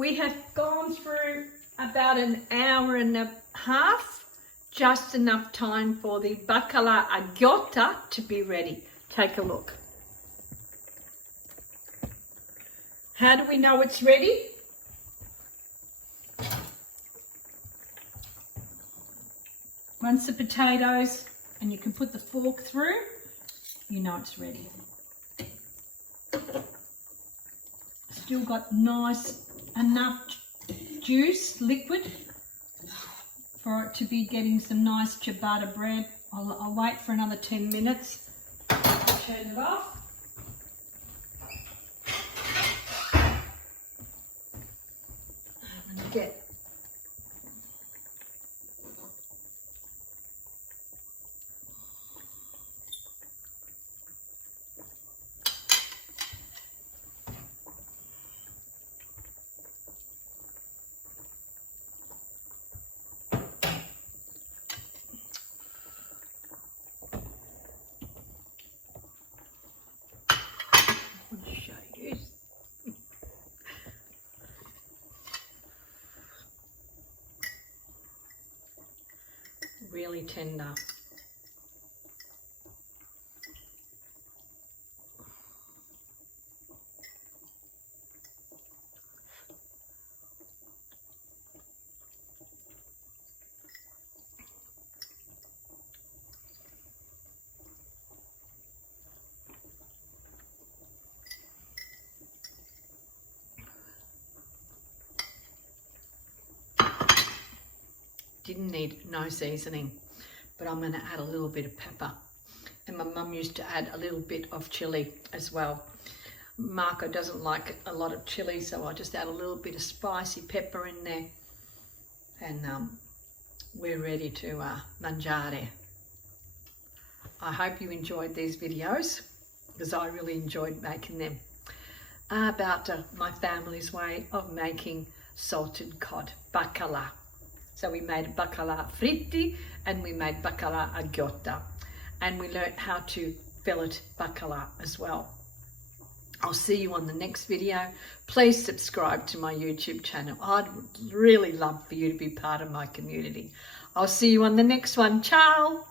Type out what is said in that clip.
We have gone through about an hour and a half, just enough time for the baccalà agiotta to be ready. Take a look. How do we know it's ready? Once the potatoes, and you can put the fork through, you know it's ready. Still got nice enough juice, liquid, for it to be getting some nice ciabatta bread. I'll wait for another 10 minutes. I'll turn it off. I'm going to get really tender. Didn't need no seasoning, but I'm going to add a little bit of pepper. And my mum used to add a little bit of chili as well. Marco doesn't like a lot of chili, so I just add a little bit of spicy pepper in there. And we're ready to mangiare. I hope you enjoyed these videos, because I really enjoyed making them. About my family's way of making salted cod, baccalà. So we made baccalà fritti and we made baccalà agiotta, and we learnt how to fillet baccalà as well. I'll see you on the next video. Please subscribe to my YouTube channel. I'd really love for you to be part of my community. I'll see you on the next one. Ciao!